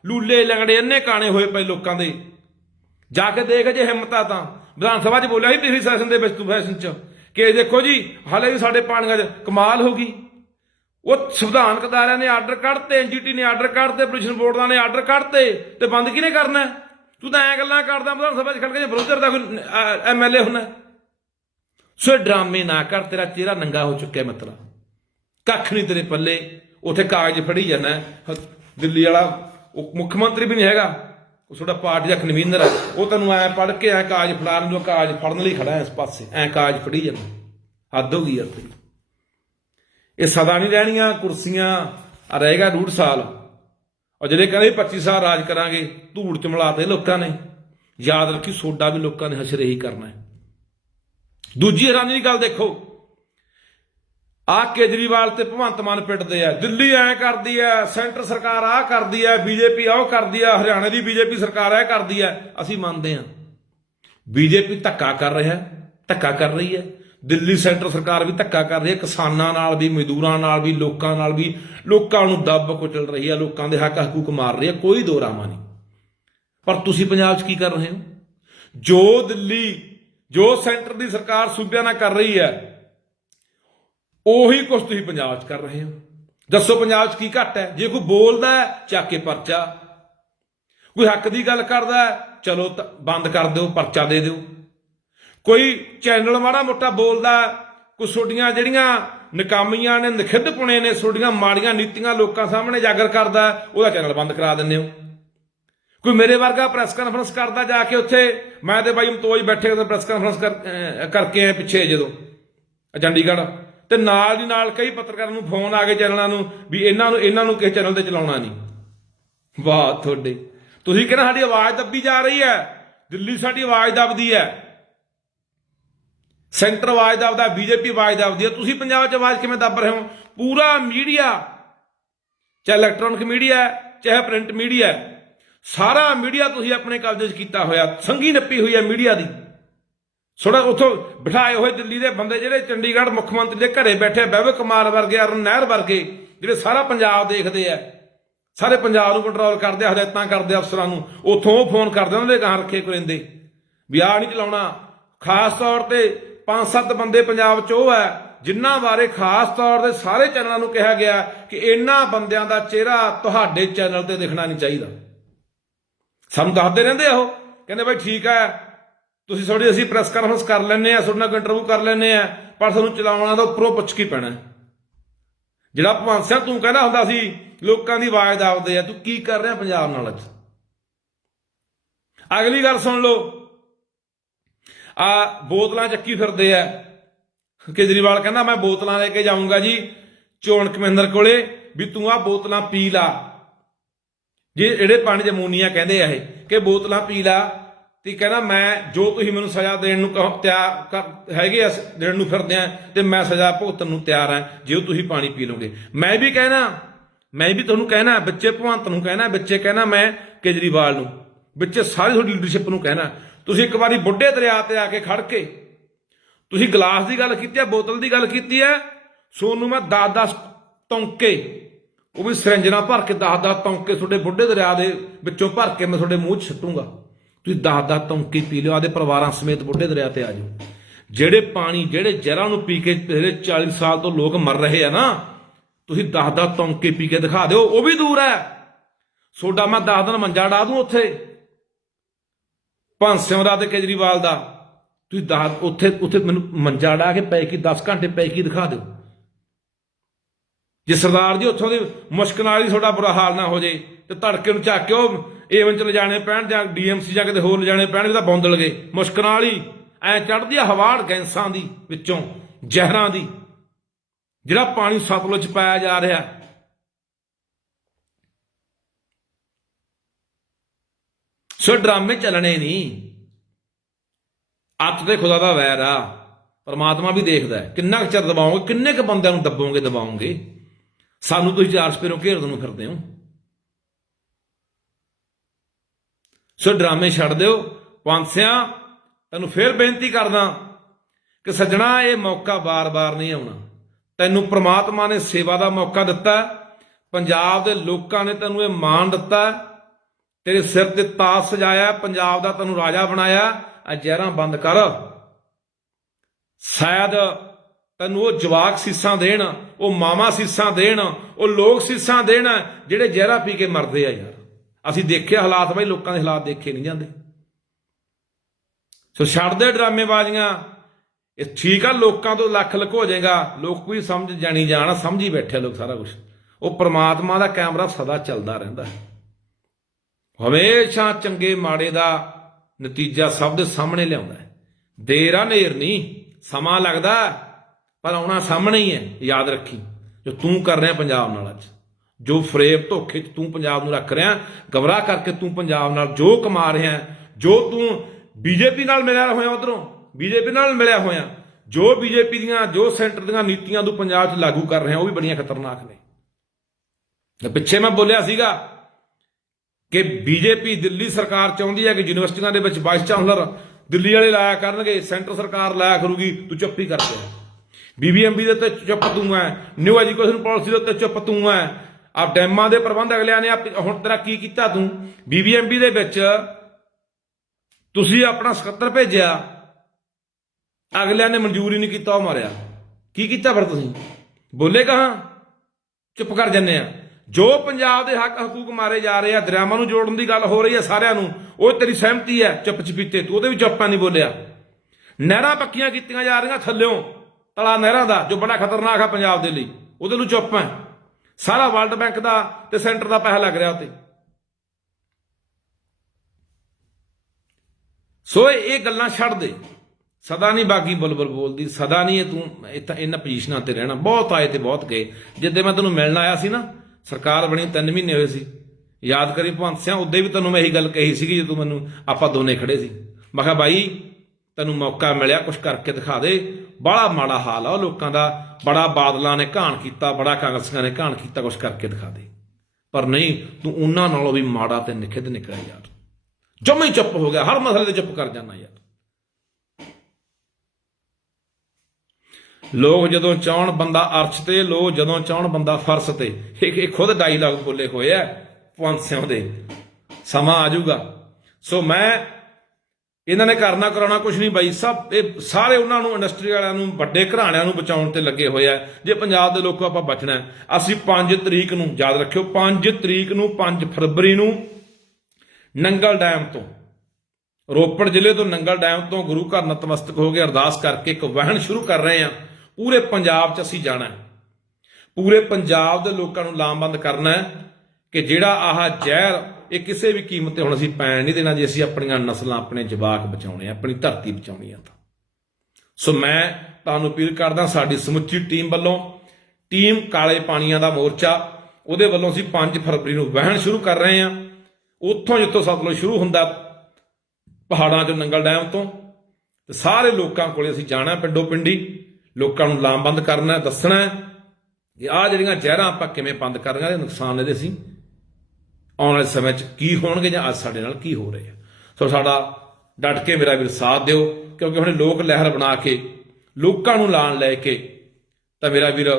ਲੂਲੇ ਲੰਗੜੇ ਅੰਨੇ ਕਾਣੇ ਹੋਏ ਪਏ ਲੋਕਾਂ ਦੇ। ਜਾ ਕੇ ਦੇਖ ਜੇ ਹਿੰਮਤ ਆ ਤਾਂ। ਵਿਧਾਨ ਸਭਾ 'ਚ ਬੋਲਿਆ ਸੀ ਪਿਛਲੀ ਸੈਸ਼ਨ ਦੇ ਵਿੱਚ ਤੂੰ ਫੈਸ਼ਨ 'ਚ। ਕਿ ਦੇਖੋ ਜੀ, ਹਾਲੇ ਵੀ ਸਾਡੇ ਪਾਣੀਆਂ 'ਚ ਕਮਾਲ ਹੋ ਗਈ। ਉਹ ਸੰਵਿਧਾਨਕ ਅਦਾਰਿਆਂ ਨੇ ਆਰਡਰ ਕੱਢਤੇ ਐਨਜੀਟੀ ਨੇ ਆਰਡਰ ਕੱਢਤੇ ਪੋਲੂਸ਼ਨ ਬੋਰਡਾਂ ਨੇ ਆਰਡਰ ਕੱਢਤੇ, ਤੇ ਬੰਦ ਕਿਹਨੇ ਕਰਨਾ? ਤੂੰ ਤਾਂ ਐ ਗੱਲਾਂ ਕਰਦਾ ਵਿਧਾਨ ਸਭਾ 'ਚ ਖੜ ਕੇ ਜੇ ਬਰੋਦਰ ਦਾ ਕੋਈ ਐਮਐਲਏ ਹੁੰਦਾ। ਸੋ ਇਹ ਡਰਾਮੇ ਨਾ ਕਰ, ਤੇਰਾ ਚਿਹਰਾ ਨੰਗਾ ਹੋ ਚੁੱਕਿਆ ਮਤਲਬ। ਕੱਖ ਨਹੀਂ ਤੇਰੇ ਪੱਲੇ, ਉਥੇ ਕਾਗਜ਼ ਫੜੀ ਜਾਂਦਾ। ਦਿੱਲੀ ਵਾਲਾ ਮੁੱਖ ਮੰਤਰੀ ਵੀ ਨਹੀਂ ਹੈਗਾ। ਉਹ ਤੁਹਾਡਾ ਪਾਰਟੀ ਦਾ ਕਨਵੀਨਰ ਹੈ ਉਹ ਤੁਹਾਨੂੰ ਐ ਪੜ ਕੇ ਐ ਕਾਜ ਫੜਾਉਣ ਨੂੰ ਕਾਜ ਫੜਨ ਲਈ ਖੜਾ ਇਸ ਪਾਸੇ, ਐ ਕਾਗਜ਼ ਫੜੀ ਜਾਂਦਾ। ਹੱਦ ਹੋ ਗਈ ਯਾਰ ਤੇਰੀ ਇਹ ਸਦਾ ਨਹੀਂ ਰਹਿਣੀਆਂ ਕੁਰਸੀਆਂ, ਆ ਰਹੇਗਾ ਡੂਢ ਸਾਲ। ਔਰ ਜਿਹੜੇ ਕਹਿੰਦੇ 25 ਸਾਲ ਰਾਜ ਕਰਾਂਗੇ, ਧੂੜ ਚ ਮਿਲਾਤੇ ਲੋਕਾਂ ਨੇ। ਯਾਦ ਰੱਖੀ ਸੋਡਾ ਵੀ ਲੋਕਾਂ ਨੇ ਹਸ਼ਰੇ ਹੀ ਕਰਨਾ ਹੈ। ਦੂਜੀ ਹੈਰਾਨੀ ਦੀ ਗੱਲ ਦੇਖੋ ਆ ਕੇਜਰੀਵਾਲ ਤੇ ਭਗਵੰਤ ਮਾਨ ਪਿੱਟਦੇ ਆ। ਦਿੱਲੀ ਐ ਕਰਦੀ ਐ, ਸੈਂਟਰ ਸਰਕਾਰ ਆ ਕਰਦੀ ਐ, ਬੀਜੇਪੀ ਆਹ ਕਰਦੀ ਐ, ਹਰਿਆਣਾ ਦੀ ਬੀਜੇਪੀ ਸਰਕਾਰ ਐ ਕਰਦੀ ਐ। ਅਸੀਂ ਮੰਨਦੇ ਆ। ਬੀਜੇਪੀ ਧੱਕਾ ਕਰ ਰਿਹਾ, ਧੱਕਾ ਕਰ ਰਹੀ ਹੈ ਦਿੱਲੀ ਸੈਂਟਰ ਸਰਕਾਰ ਵੀ ਧੱਕਾ ਕਰ ਰਹੀ ਹੈ ਕਿਸਾਨਾਂ ਨਾਲ ਵੀ, ਮਜ਼ਦੂਰਾਂ ਨਾਲ ਵੀ, ਲੋਕਾਂ ਨਾਲ ਵੀ, ਲੋਕਾਂ ਨੂੰ ਦੱਬ ਕੁਚਲ ਰਹੀ ਹੈ ਲੋਕਾਂ ਦੇ ਹੱਕ ਹਕੂਕ ਮਾਰ ਰਹੀ ਹੈ ਕੋਈ ਦੋ ਰਾਮਾ ਨਹੀਂ। ਪਰ ਤੁਸੀਂ ਪੰਜਾਬ 'ਚ ਕੀ ਕਰ ਰਹੇ ਹੋ? ਜੋ ਦਿੱਲੀ, ਜੋ ਸੈਂਟਰ ਦੀ ਸਰਕਾਰ ਸੂਬਿਆਂ ਨਾਲ ਕਰ ਰਹੀ ਹੈ ਉਹੀ ਕੁਝ ਤੁਸੀਂ ਪੰਜਾਬ 'ਚ ਕਰ ਰਹੇ ਹੋ। ਦੱਸੋ ਪੰਜਾਬ 'ਚ ਕੀ ਘੱਟ ਹੈ? ਜੇ ਕੋਈ ਬੋਲਦਾ ਚੱਕ ਕੇ ਪਰਚਾ। ਕੋਈ ਹੱਕ ਦੀ ਗੱਲ ਕਰਦਾ ਚਲੋ ਤ- ਬੰਦ ਕਰ ਦਿਓ, ਪਰਚਾ ਦੇ ਦਿਓ। ਕੋਈ ਚੈਨਲ ਮਾੜਾ ਮੋਟਾ ਬੋਲਦਾ ਕੋਈ ਛੋਡੀਆਂ ਜਿਹੜੀਆਂ ਨਕਾਮੀਆਂ ਨੇ ਨਖਿੱਧਪੁਣੇ ਨੇ ਛੋਡੀਆਂ ਮਾੜੀਆਂ ਨੀਤੀਆਂ ਲੋਕਾਂ ਸਾਹਮਣੇ ਜਾਗਰ ਕਰਦਾ ਉਹਦਾ ਚੈਨਲ ਬੰਦ ਕਰਾ ਦਿੰਦੇ ਹੋ। ਕੋਈ ਮੇਰੇ ਵਰਗਾ ਪ੍ਰੈਸ ਕਾਨਫਰੰਸ ਕਰਦਾ ਜਾ ਕੇ ਉੱਥੇ, ਮੈਂ ਤੇ ਬਾਈ ਮਤੋਜ ਬੈਠੇ ਤੇ ਪ੍ਰੈਸ ਕਾਨਫਰੰਸ ਕਰ- ਕਰਕੇ ਆਏ ਪਿੱਛੇ ਜਦੋਂ। ਚੰਡੀਗੜ੍ਹ। ਤੇ ਨਾਲ ਦੀ ਨਾਲ ਕਈ ਪੱਤਰਕਾਰਾਂ ਨੂੰ ਫੋਨ ਆ ਗਏ ਚੈਨਲਾਂ ਨੂੰ ਵੀ ਇਹਨਾਂ ਨੂੰ ਇਹਨਾਂ ਨੂੰ ਕਿਸੇ ਚੈਨਲ ਤੇ ਚਲਾਉਣਾ ਨਹੀਂ। ਵਾਹ, ਤੁਹਾਡੇ। ਤੁਸੀਂ ਕਹਿੰਦੇ ਸਾਡੀ ਆਵਾਜ਼ ਦੱਬੀ ਜਾ ਰਹੀ ਹੈ। ਦਿੱਲੀ ਸਾਡੀ ਆਵਾਜ਼ ਦੱਬਦੀ ਹੈ। ਸੈਂਟਰ ਆਵਾਜ਼ ਦੱਬਦਾ, ਬੀਜੇਪੀ ਆਵਾਜ਼ ਦੱਬਦੀ ਹੈ। ਤੁਸੀਂ ਪੰਜਾਬ 'ਚ ਆਵਾਜ਼ ਕਿਵੇਂ ਦੱਬ ਰਹੇ ਹੋ? ਪੂਰਾ ਮੀਡੀਆ, ਚਾਹੇ ਇਲੈਕਟ੍ਰੋਨਿਕ ਮੀਡੀਆ ਚਾਹੇ ਪ੍ਰਿੰਟ ਮੀਡੀਆ ਸਾਰਾ ਮੀਡੀਆ ਤੁਸੀਂ ਆਪਣੇ ਕਬਜ਼ੇ 'ਚ ਕੀਤਾ ਹੋਇਆ। ਸੰਗੀ ਨੱਪੀ ਹੋਈ ਹੈ ਮੀਡੀਆ ਦੀ। ਥੋੜਾ ਉਥੋਂ ਬਿਠਾਏ ਹੋਏ ਦਿੱਲੀ ਦੇ ਬੰਦੇ ਜਿਹੜੇ ਚੰਡੀਗੜ੍ਹ ਮੁੱਖ ਮੰਤਰੀ ਦੇ ਘਰੇ ਬੈਠੇ ਬੈਵ ਕੁਮਾਰ ਵਰਗੇ ਅਰੁਣ ਨਹਿਰ ਵਰਗੇ ਜਿਹੜੇ ਸਾਰਾ ਪੰਜਾਬ ਦੇਖਦੇ ਆ। ਸਾਰੇ ਪੰਜਾਬ ਨੂੰ ਕੰਟਰੋਲ ਕਰਦੇ ਆ, ਹਦਾਇਤਾਂ ਕਰਦੇ ਅਫਸਰਾਂ ਨੂੰ। ਉਥੋਂ ਉਹ ਫੋਨ ਕਰਦੇ ਉਹਨਾਂ ਦੇ ਗਾਂ ਰੱਖੇ ਕਰਿੰਦੇ ਵੀ ਆਹ ਨਹੀਂ ਚਲਾਉਣਾ। ਖਾਸ ਤੌਰ ਤੇ ਪੰਜ ਸੱਤ ਬੰਦੇ ਪੰਜਾਬ 'ਚ ਉਹ ਹੈ ਜਿਨ੍ਹਾਂ ਬਾਰੇ ਖਾਸ ਤੌਰ ਤੇ ਸਾਰੇ ਚੈਨਲਾਂ ਨੂੰ ਕਿਹਾ ਗਿਆ ਕਿ ਇਹਨਾਂ ਬੰਦਿਆਂ ਦਾ ਚਿਹਰਾ ਤੁਹਾਡੇ ਚੈਨਲ ਤੇ ਦਿਖਣਾ ਨਹੀਂ ਚਾਹੀਦਾ। ਸਾਨੂੰ ਦੱਸਦੇ ਰਹਿੰਦੇ ਆ ਉਹ। ਕਹਿੰਦੇ ਬਾਈ ਠੀਕ ਹੈ ਤੁਸੀਂ ਥੋੜੀ ਅਸੀਂ ਪ੍ਰੈਸ ਕਾਨਫਰੰਸ ਕਰ ਲੈਨੇ ਆ ਤੁਹਾਡੇ ਨਾਲ ਇੰਟਰਵਿਊ ਕਰ ਲੈਨੇ ਆ ਪਰ ਤੁਹਾਨੂੰ ਚਲਾਉਣਾ ਤਾਂ ਉੱਪਰੋਂ ਪੁੱਛ ਕੇ ਪੈਣਾ ਜਿਹੜਾ ਭਗਵੰਤ ਸਿੰਘ ਤੂੰ ਕਹਿੰਦਾ ਹੁੰਦਾ ਸੀ, ਲੋਕਾਂ ਦੀ ਆਵਾਜ਼ ਦੱਬਦੇ ਆ, ਤੂੰ ਕੀ ਕਰ ਰਿਹਾ ਪੰਜਾਬ ਨਾਲ ਅੱਜ? ਅਗਲੀ ਗੱਲ ਸੁਣ ਲਓ। ਆ ਬੋਤਲਾਂ ਚੱਕੀ ਫਿਰਦੇ ਆ। ਕੇਜਰੀਵਾਲ ਕਹਿੰਦਾ, ਮੈਂ ਬੋਤਲਾਂ ਲੈ ਕੇ ਜਾਊਂਗਾ ਜੀ ਚੋਣ ਕਮਿੰਦਰ ਕੋਲੇ, ਵੀ ਤੂੰ ਆ ਬੋਤਲਾਂ ਪੀ ਲਾ। ਜੇ ਜਿਹੜੇ ਪਾਣੀ ਜਮੂਨੀਆ ਕਹਿੰਦੇ ਆ ਇਹ, ਕਿ ਬੋਤਲਾਂ ਪੀ ਲਾ ਤੇ ਕਹਿੰਦਾ, ਮੈਂ ਜੋ ਤੁਸੀਂ ਮੈਨੂੰ ਸਜ਼ਾ ਦੇਣ ਨੂੰ ਕਹੋ, ਤਿਆਰ ਹੈਗੇ ਆ ਦੇਣ ਨੂੰ ਫਿਰਦੇ ਆ, ਤੇ ਮੈਂ ਸਜ਼ਾ ਭੁਗਤਣ ਨੂੰ ਤਿਆਰ ਆ, ਜੇ ਉਹ ਤੁਸੀਂ ਪਾਣੀ ਪੀ ਲਓਗੇ। ਮੈਂ ਵੀ ਕਹਿਣਾ, ਮੈਂ ਵੀ ਤੁਹਾਨੂੰ ਕਹਿਣਾ, ਬੱਚੇ ਭਵੰਤ ਨੂੰ ਕਹਿਣਾ, ਬੱਚੇ ਕਹਿਣਾ ਮੈਂ ਕੇਜਰੀਵਾਲ ਨੂੰ, ਬੱਚੇ ਸਾਰੀ ਤੁਹਾਡੀ ਲੀਡਰਸ਼ਿਪ ਨੂੰ ਕਹਿਣਾ। ਤੁਸੀਂ ਇੱਕ ਵਾਰੀ ਬੁੱਢੇ ਦਰਿਆ ਤੇ ਆ ਕੇ ਖੜ ਕੇ, ਤੁਸੀਂ ਗਲਾਸ ਦੀ ਗੱਲ ਕੀਤੀ ਹੈ ਬੋਤਲ ਦੀ ਗੱਲ ਕੀਤੀ ਹੈ ਸੋਨੂੰ ਮੈਂ 10-10 ਟੌਂਕੇ, ਉਹ ਵੀ ਸਿਰੰਜਣਾ ਭਰ ਕੇ 10-10 ਟੌਂਕੇ ਤੁਹਾਡੇ ਬੁੱਢੇ ਦਰਿਆ ਦੇ ਵਿੱਚੋਂ ਭਰ ਕੇ ਮੈਂ ਤੁਹਾਡੇ ਮੂੰਹ 'ਚ ਛੱਟੂੰਗਾ ਤੁਸੀਂ 10-10 ਟੌਂਕੇ ਪੀ ਲਿਓ, ਆਦੇ ਪਰਿਵਾਰਾਂ ਸਮੇਤ ਬੁੱਢੇ ਦਰਿਆ ਤੇ ਆ ਜਾਓ। ਜਿਹੜੇ ਪਾਣੀ, ਜਿਹੜੇ ਜ਼ਹਿਰਾਂ ਨੂੰ ਪੀ ਕੇ ਪਿਛਲੇ 40 ਸਾਲ ਤੋਂ ਲੋਕ ਮਰ ਰਹੇ ਆ ਨਾ, ਤੁਸੀਂ 10-10 ਤੌਂਕੇ ਪੀ ਕੇ ਦਿਖਾ ਦਿਓ, ਉਹ ਵੀ ਦੂਰ ਹੈ। ਸੋਡਾ ਮੈਂ 10 ਦਿਨ ਮੰਜਾ ਡਾ ਦੂੰ ਉੱਥੇ। ਭਾਂਸਿਆਂ ਦਾ ਤੇ ਕੇਜਰੀਵਾਲ ਦਾ। ਤੁਸੀਂ ਦਸ, ਉੱਥੇ ਉੱਥੇ ਮੈਨੂੰ ਮੰਜਾ ਡਾ ਕੇ ਪੈ ਕੀ 10 ਘੰਟੇ ਪੈ ਕੀ ਦਿਖਾ ਦਿਓ। ਜੇ ਸਰਦਾਰ ਜੀ ਉੱਥੋਂ ਦੀ ਮੁਸ਼ਕ ਨਾਲ ਹੀ ਤੁਹਾਡਾ ਬੁਰਾ ਹਾਲ ਨਾ ਹੋ ਜੇ ਤੇ ਧੜਕੇ ਨੂੰ ਚੱਕ ਕੇ ਉਹ ਏਵਨ ਚ ਲਿਜਾਣੇ ਪੈਣ ਜਾਂ ਡੀਐਮਸੀ ਜਾਂ ਕਿਤੇ ਹੋਰ ਲਿਜਾਣੇ ਪੈਣ ਵੀ ਤਾਂ ਬੌਂਦਲ ਗਏ। ਮੁਸ਼ਕ ਨਾਲ ਹੀ ਐ ਚੜਦੀ ਆ ਹਵਾੜ ਗੈਂਸਾਂ ਦੀ ਵਿੱਚੋਂ, ਜ਼ਹਿਰਾਂ ਦੀ, ਜਿਹੜਾ ਪਾਣੀ ਸਤਲੁਜ ਪਾਇਆ ਜਾ ਰਿਹਾ। ਸੋ ਡਰਾਮੇ ਚੱਲਣੇ ਨਹੀਂ ਅੱਤ ਤੇ ਖੁਦਾ ਦਾ ਵੈਰ ਆ, ਪਰਮਾਤਮਾ ਵੀ ਦੇਖਦਾ ਹੈ। ਕਿੰਨਾ ਕੁ ਚਿਰ ਦਬਾਓਗੇ, ਕਿੰਨੇ ਕੁ ਬੰਦਿਆਂ ਨੂੰ ਦੱਬੋਗੇ, ਦਬਾਓਗੇ? ਸਾਨੂੰ ਤੁਸੀਂ ਚਾਰ ਸਪੇਰੋਂ ਘੇਰਦ ਨੂੰ ਫਿਰਦੇ ਹੋ। ਸੋ ਡਰਾਮੇ ਛੱਡ ਦਿਓ। ਪੰਸਿਆਂ ਤੈਨੂੰ ਫੇਰ ਬੇਨਤੀ ਕਰਦਾ ਕਿ ਸੱਜਣਾ, ਇਹ ਮੌਕਾ ਬਾਰ-ਬਾਰ ਨਹੀਂ ਆਉਣਾ। ਤੈਨੂੰ ਪ੍ਰਮਾਤਮਾ ਨੇ ਸੇਵਾ ਦਾ ਮੌਕਾ ਦਿੱਤਾ ਪੰਜਾਬ ਦੇ ਲੋਕਾਂ ਨੇ ਤੈਨੂੰ ਇਹ ਮਾਣ ਦਿੱਤਾ ਤੇਰੇ ਸਿਰ ਤੇ ਤਾਜ ਸਜਾਇਆ ਪੰਜਾਬ ਦਾ ਤੈਨੂੰ ਰਾਜਾ ਬਣਾਇਆ ਆ ਜ਼ਹਿਰਾਂ ਬੰਦ ਕਰ। ਸ਼ਾਇਦ ਤੈਨੂੰ ਉਹ ਜਵਾਕ ਸੀਸਾਂ ਦੇਣ, ਉਹ ਮਾਵਾਂ ਸੀਸਾਂ ਦੇਣ, ਉਹ ਲੋਕ ਸੀਸਾਂ ਦੇਣ ਜਿਹੜੇ ਜ਼ਹਿਰਾ ਪੀ ਕੇ ਮਰਦੇ ਆ ਯਾਰ। ਅਸੀਂ ਦੇਖਿਆ ਹਾਲਾਤ ਬਈ, ਲੋਕਾਂ ਦੇ ਹਾਲਾਤ ਦੇਖੇ ਨਹੀਂ ਜਾਂਦੇ। ਸੋ ਛੱਡ ਦੇ ਡਰਾਮੇਬਾਜ਼ੀਆਂ। ਇਹ ਠੀਕ ਆ, ਲੋਕਾਂ ਤੋਂ ਲੱਖ ਲੁਕੋ ਜਾਏਗਾ। ਲੋਕ ਵੀ ਸਮਝ ਜਾਣੀ ਜਾਣਾ, ਸਮਝੀ ਬੈਠੇ ਲੋਕ ਸਾਰਾ ਕੁਝ ਉਹ ਪ੍ਰਮਾਤਮਾ ਦਾ ਕੈਮਰਾ ਸਦਾ ਚੱਲਦਾ ਰਹਿੰਦਾ। ਹਮੇਸ਼ਾ ਚੰਗੇ ਮਾੜੇ ਦਾ ਨਤੀਜਾ ਸਭ ਦੇ ਸਾਹਮਣੇ ਲਿਆਉਂਦਾ ਦੇਰ ਆ, ਨੇਰ ਨਹੀਂ। ਸਮਾਂ ਲੱਗਦਾ। ਪਰ ਆਉਣਾ ਸਾਹਮਣੇ ਹੀ ਹੈ, ਯਾਦ ਰੱਖੀ, ਜੋ ਤੂੰ ਕਰ ਰਿਹਾ ਪੰਜਾਬ ਨਾਲ ਅੱਜ। ਜੋ ਫਰੇਬ ਧੋਖੇ 'ਚ ਤੂੰ ਪੰਜਾਬ ਨੂੰ ਰੱਖ ਰਿਹਾ ਗਵਰਾ ਕਰਕੇ ਤੂੰ ਪੰਜਾਬ ਨਾਲ ਜੋ ਕਮਾ ਰਿਹਾ, ਜੋ ਤੂੰ ਬੀਜੇਪੀ ਨਾਲ ਮਿਲਿਆ ਹੋਇਆ ਉਧਰੋਂ, ਬੀਜੇਪੀ ਨਾਲ ਮਿਲਿਆ ਹੋਇਆ, ਜੋ ਬੀਜੇਪੀ ਦੀਆਂ, ਜੋ ਸੈਂਟਰ ਦੀਆਂ ਨੀਤੀਆਂ ਤੂੰ ਪੰਜਾਬ 'ਚ ਲਾਗੂ ਕਰ ਰਿਹਾ, ਉਹ ਵੀ ਬੜੀਆਂ ਖਤਰਨਾਕ ਨੇ। ਪਿੱਛੇ ਮੈਂ ਬੋਲਿਆ ਸੀਗਾ ਕਿ ਬੀਜੇਪੀ ਦਿੱਲੀ ਸਰਕਾਰ ਚਾਹੁੰਦੀ ਹੈ ਕਿ ਯੂਨੀਵਰਸਿਟੀਆਂ ਦੇ ਵਿੱਚ ਵਾਈਸ ਚਾਂਸਲਰ ਦਿੱਲੀ ਵਾਲੇ ਲਾਇਆ ਕਰਨਗੇ, ਸੈਂਟਰ ਸਰਕਾਰ ਲਾਇਆ ਕਰੂਗੀ, ਤੂੰ ਚੁੱਪ ਹੀ ਕਰਕੇ ਬੀਬੀਐਮਬੀ ਦੇ ਉੱਤੇ ਚੁੱਪ ਤੂੰ ਐ, ਨਿਊ ਐਜੂਕੇਸ਼ਨ ਪਾਲਿਸੀ ਦੇ ਉੱਤੇ ਚੁੱਪ ਤੂੰ ਹੈ ਆ ਡੈਮਾਂ ਦੇ ਪ੍ਰਬੰਧ ਅਗਲਿਆਂ ਨੇ ਹੁਣ ਤੇਰਾ ਕੀ ਕੀਤਾ ਤੂੰ? ਬੀਬੀਐਮਬੀ ਦੇ ਵਿੱਚ ਤੁਸੀਂ ਆਪਣਾ ਸਕੱਤਰ ਭੇਜਿਆ, ਅਗਲਿਆਂ ਨੇ ਮਨਜ਼ੂਰੀ ਨਹੀਂ ਕੀਤਾ, ਉਹ ਮਾਰਿਆ। ਕੀ ਕੀਤਾ ਫਿਰ ਤੁਸੀਂ? ਬੋਲੇ ਕਹਾਂ? ਚੁੱਪ ਕਰ ਜੰਨੇ ਆ। ਜੋ ਪੰਜਾਬ ਦੇ ਹੱਕ ਹਕੂਕ ਮਾਰੇ ਜਾ ਰਹੇ ਆ, ਦਰਿਆਵਾਂ ਨੂੰ ਜੋੜਨ ਦੀ ਗੱਲ ਹੋ ਰਹੀ ਹੈ ਸਾਰਿਆਂ ਨੂੰ, ਉਹ ਤੇਰੀ ਸਹਿਮਤੀ ਹੈ ਚੁੱਪ ਚਪੀਤੇ ਤੂੰ ਉਹਦੇ ਵੀ ਚੁੱਪਾਂ ਨਹੀਂ ਬੋਲਿਆ। ਨਹਿਰਾਂ ਪੱਕੀਆਂ ਕੀਤੀਆਂ ਜਾ ਰਹੀਆਂ ਥੱਲਿਓਂ। ਤਲਾ ਨਹਿਰਾਂ ਦਾ, ਜੋ ਬੜਾ ਖਤਰਨਾਕ ਆ ਪੰਜਾਬ ਦੇ ਲਈ, ਉਹਦੇ ਨੂੰ ਚੁੱਪ ਹੈ। ਸਾਰਾ ਵਰਲਡ ਬੈਂਕ ਦਾ ਤੇ ਸੈਂਟਰ ਦਾ ਪੈਸਾ ਲੱਗ ਰਿਹਾ ਉੱਤੇ ਸੋ ਇਹ ਗੱਲਾਂ ਛੱਡ ਦੇ। ਸਦਾ ਨਹੀਂ ਬਾਗੀ ਬੁਲਬੁਲ ਬੋਲਦੀ, ਸਦਾ ਨਹੀਂ ਇਹ ਤੂੰ ਇੱਥੇ ਇਹਨਾਂ ਪੋਜੀਸ਼ਨਾਂ ਤੇ ਰਹਿਣਾ। ਬਹੁਤ ਆਏ ਤੇ ਬਹੁਤ ਗਏ। ਜਿੱਦੇ ਮੈਂ ਤੈਨੂੰ ਮਿਲਣ ਆਇਆ ਸੀ ਨਾ, ਸਰਕਾਰ ਬਣੀ 3 ਮਹੀਨੇ ਹੋਏ ਸੀ। ਯਾਦ ਕਰੀ ਭਵੰਤ ਸਿੰਘ ਉਦੋਂ ਵੀ ਤੈਨੂੰ ਮੈਂ ਇਹੀ ਗੱਲ ਕਹੀ ਸੀਗੀ ਜਦੋਂ ਮੈਨੂੰ ਆਪਾਂ ਦੋਨੇ ਖੜੇ ਸੀ। ਮੈਂ ਕਿਹਾ, ਬਾਈ ਤੈਨੂੰ ਮੌਕਾ ਮਿਲਿਆ ਕੁਝ ਕਰਕੇ ਦਿਖਾ ਦੇ। ਬੜਾ ਮਾੜਾ ਹਾਲ ਆ ਉਹ ਲੋਕਾਂ ਦਾ। ਬੜਾ ਬਾਦਲਾਂ ਨੇ ਘਾਣ ਕੀਤਾ, ਬੜਾ ਕਾਂਗਰਸੀਆਂ ਨੇ ਘਾਣ ਕੀਤਾ ਕੁਝ ਕਰਕੇ ਦਿਖਾ ਦੇ। ਪਰ ਨਹੀਂ, ਤੂੰ ਉਹਨਾਂ ਨਾਲੋਂ ਵੀ ਮਾੜਾ ਤੇ ਨਿਖਿੱਧ ਨਿਕਲਿਆ, ਯਾਰ। ਜਮੇ ਚੁੱਪ ਹੋ ਗਿਆ, ਹਰ ਮਸਲੇ ਤੇ ਚੁੱਪ ਕਰ ਜਾਣਾ ਯਾਰ। ਲੋਕ ਜਦੋਂ ਚਾਹਣ ਬੰਦਾ ਅਰਸ਼ ਤੇ ਲੋ ਜਦੋਂ ਚਾਹਣ ਬੰਦਾ ਫਰਸ਼ ਤੇ। ਇਹ ਖੁਦ ਡਾਇਲੌਗ ਬੋਲੇ ਹੋਏ ਆ ਪੰਜ ਸਿਉਂ ਦੇ। ਸਮਾਂ ਆ ਜਾਊਗਾ। ਸੋ ਮੈਂ ਇਹਨਾਂ ਨੇ ਕਰਨਾ ਕਰਾਉਣਾ ਕੁਝ ਨਹੀਂ ਬਾਈ, ਸਭ ਇਹ ਸਾਰੇ ਉਹਨਾਂ ਨੂੰ ਇੰਡਸਟਰੀ ਵਾਲਿਆਂ ਨੂੰ, ਵੱਡੇ ਘਰਾਣਿਆਂ ਨੂੰ ਬਚਾਉਣ ਤੇ ਲੱਗੇ ਹੋਏ ਆ। ਜੇ ਪੰਜਾਬ ਦੇ ਲੋਕੋ ਆਪਾਂ ਬਚਣਾ ਅਸੀਂ 5 ਤਰੀਕ ਨੂੰ, ਯਾਦ ਰੱਖਿਓ 5 ਤਰੀਕ ਨੂੰ 5 ਫਰਵਰੀ ਨੂੰ ਨੰਗਲ ਡੈਮ ਤੋਂ, ਰੋਪੜ ਜ਼ਿਲ੍ਹੇ ਤੋਂ ਨੰਗਲ ਡੈਮ ਤੋਂ ਗੁਰੂ ਘਰ ਨਤਮਸਤਕ ਹੋ ਕੇ ਅਰਦਾਸ ਕਰਕੇ ਇੱਕ ਵਹਿਣ ਸ਼ੁਰੂ ਕਰ ਰਹੇ ਆ ਪੂਰੇ ਪੰਜਾਬ 'ਚ ਅਸੀਂ ਜਾਣਾ ਪੂਰੇ ਪੰਜਾਬ ਦੇ ਲੋਕਾਂ ਨੂੰ ਲਾਮਬੰਦ ਕਰਨਾ ਕਿ ਜਿਹੜਾ ਆਹ ਜ਼ਹਿਰ ਇਹ ਕਿਸੇ ਵੀ ਕੀਮਤ ਤੇ ਹੁਣ ਅਸੀਂ ਪੈਣ ਨਹੀਂ ਦੇਣਾ ਜੇ ਅਸੀਂ ਆਪਣੀਆਂ ਨਸਲਾਂ ਆਪਣੇ ਜਵਾਕ ਬਚਾਉਣੇ ਆ, ਆਪਣੀ ਧਰਤੀ ਬਚਾਉਣੀ ਆ ਤਾਂ। ਸੋ ਮੈਂ ਤੁਹਾਨੂੰ ਅਪੀਲ ਕਰਦਾ ਸਾਡੀ ਸਮੁੱਚੀ ਟੀਮ ਵੱਲੋਂ, ਟੀਮ ਕਾਲੇ ਪਾਣੀਆਂ ਦਾ ਮੋਰਚਾ, ਉਹਦੇ ਵੱਲੋਂ ਅਸੀਂ 5 ਫਰਵਰੀ ਨੂੰ ਵਹਿਣ ਸ਼ੁਰੂ ਕਰ ਰਹੇ ਹਾਂ। ਉੱਥੋਂ ਜਿੱਥੋਂ ਸਤਲੁਜ ਸ਼ੁਰੂ ਹੁੰਦਾ, ਪਹਾੜਾਂ ਚੋਂ ਨੰਗਲ ਡੈਮ ਤੋਂ, ਤੇ ਸਾਰੇ ਲੋਕਾਂ ਕੋਲੇ ਅਸੀਂ ਜਾਣਾ ਪਿੰਡੋ ਪਿੰਡੀ। ਲੋਕਾਂ ਨੂੰ ਲਾਮਬੰਦ ਕਰਨਾ ਦੱਸਣਾ ਕਿ ਆਹ ਜਿਹੜੀਆਂ ਜ਼ਹਿਰਾਂ ਆਪਾਂ ਕਿਵੇਂ ਬੰਦ ਕਰਨੀਆਂ ਦੇ ਨੁਕਸਾਨ ਇਹਦੇ ਅਸੀਂ ਆਉਣ ਵਾਲੇ ਸਮੇਂ 'ਚ ਕੀ ਹੋਣਗੇ ਜਾਂ ਅੱਜ ਸਾਡੇ ਨਾਲ ਕੀ ਹੋ ਰਿਹਾ ਸੋ ਸਾਡਾ ਡਟ ਕੇ ਮੇਰਾ ਵੀਰ ਸਾਥ ਦਿਓ, ਕਿਉਂਕਿ ਹੁਣ ਲੋਕ ਲਹਿਰ ਬਣਾ ਕੇ, ਲੋਕਾਂ ਨੂੰ ਲਾਣ ਲੈ ਕੇ ਤਾਂ ਮੇਰਾ ਵੀਰ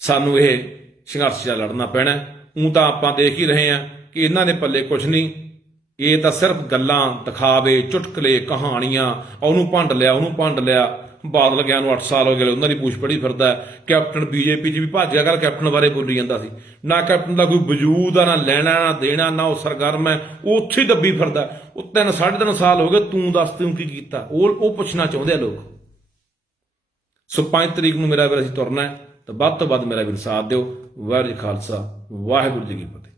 ਸਾਨੂੰ ਇਹ ਸੰਘਰਸ਼ ਜਿਹਾ ਲੜਨਾ ਪੈਣਾ। ਉਹ ਤਾਂ ਆਪਾਂ ਦੇਖ ਹੀ ਰਹੇ ਹਾਂ ਕਿ ਇਹਨਾਂ ਦੇ ਪੱਲੇ ਕੁਝ ਨਹੀਂ। ਇਹ ਤਾਂ ਸਿਰਫ ਗੱਲਾਂ ਦਿਖਾਵੇ, ਚੁਟਕਲੇ, ਕਹਾਣੀਆਂ, ਉਹਨੂੰ ਭੰਡ ਲਿਆ, ਉਹਨੂੰ ਭੰਡ ਲਿਆ। ਬਾਦਲ ਗਿਆ ਨੂੰ 8 ਸਾਲ ਹੋ ਗਏ, ਉਹਨਾਂ ਦੀ ਪੂਛ ਪੜੀ ਫਿਰਦਾ ਹੈ। ਕੈਪਟਨ ਬੀਜੇਪੀ 'ਚ ਵੀ ਭੱਜ ਗਿਆ ਕਰ, ਕੈਪਟਨ ਬਾਰੇ ਬੋਲੀ ਜਾਂਦਾ ਸੀ। ਨਾ ਕੈਪਟਨ ਦਾ ਕੋਈ ਵਜੂਦ ਆ, ਨਾ ਲੈਣਾ, ਨਾ ਦੇਣਾ, ਨਾ ਉਹ ਸਰਗਰਮ ਹੈ, ਉਹ ਉੱਥੇ ਹੀ ਦੱਬੀ ਫਿਰਦਾ ਉਹ ਤਿੰਨ, ਸਾਢੇ ਤਿੰਨ ਸਾਲ ਹੋ ਗਏ, ਤੂੰ ਦੱਸ, ਤੂੰ ਕੀ ਕੀਤਾ? ਉਹ ਉਹ ਪੁੱਛਣਾ ਚਾਹੁੰਦੇ ਆ ਲੋਕ। ਸੋ 5 ਤਰੀਕ ਨੂੰ ਮੇਰਾ ਵੀਰ ਅਸੀਂ ਤੁਰਨਾ ਹੈ, ਤਾਂ ਵੱਧ ਤੋਂ ਵੱਧ ਮੇਰਾ ਵੀਰ ਸਾਥ ਦਿਓ। ਵਾਹਿਗੁਰੂ ਜੀ ਖਾਲਸਾ, ਵਾਹਿਗੁਰੂ ਜੀ ਕੀ ਫਤਿਹ।